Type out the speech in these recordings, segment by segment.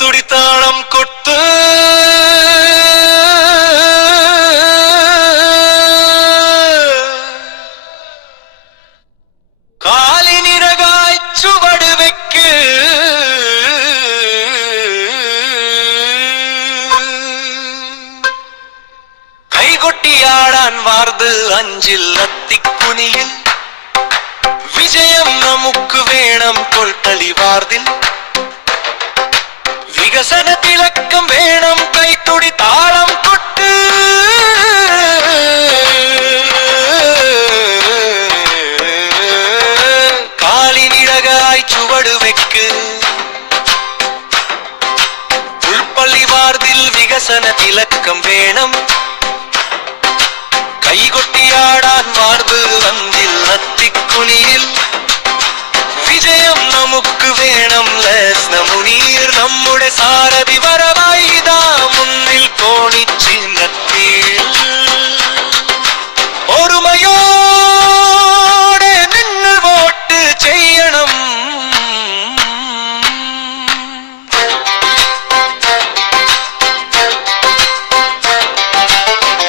കൈത്തുടിത്താളം കൊട്ട് കാലിനിരകായി ചുവട് വെക്ക് കൈകൊട്ടിയാടാൻ വാർത് അഞ്ചിൽ അത്തിക്കുനിയിൽ വിജയം നമുക്ക് വേണം കൊൽക്കളി വാർതിൽ വികസന തിലക്കം വേണം കൈത്തുടി താളം കൊട്ട് കാലിനിഴകായി ചുവട് വെക്ക് ഉൾപ്പള്ളി വാർതിൽ വികസന തിലക്കം വേണം കൈകൊട്ടിയാടാൻ വാർത് അഞ്ചിൽ അത്തിക്കുനിയിൽ വിജയം നമുക്ക് വേണം മുനീർ നമ്മുടെ സാരഥി വരവായി ഇതാ മുന്നിൽ കോണിച്ചിഹ്നത്തിൽ ഒരുമയോടെ നിങ്ങൾ വോട്ട് ചെയ്യണം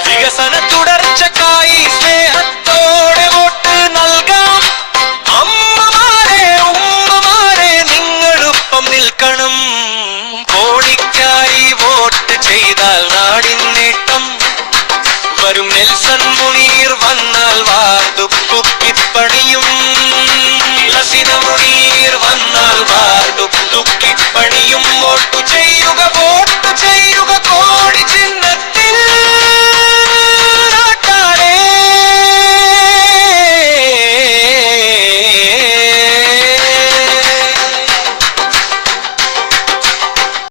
വികസന തുടർച്ചക്കായി സ്നേഹത്തോടെ വോട്ട് നൽകാം അമ്മമാരെ ഉമ്മമാരെ നിങ്ങളൊപ്പം നിൽക്കണം കോണിക്കായി വോട്ട് ചെയ്താൽ നാടിൻ നേട്ടം വരും നെൽസൺ മുനി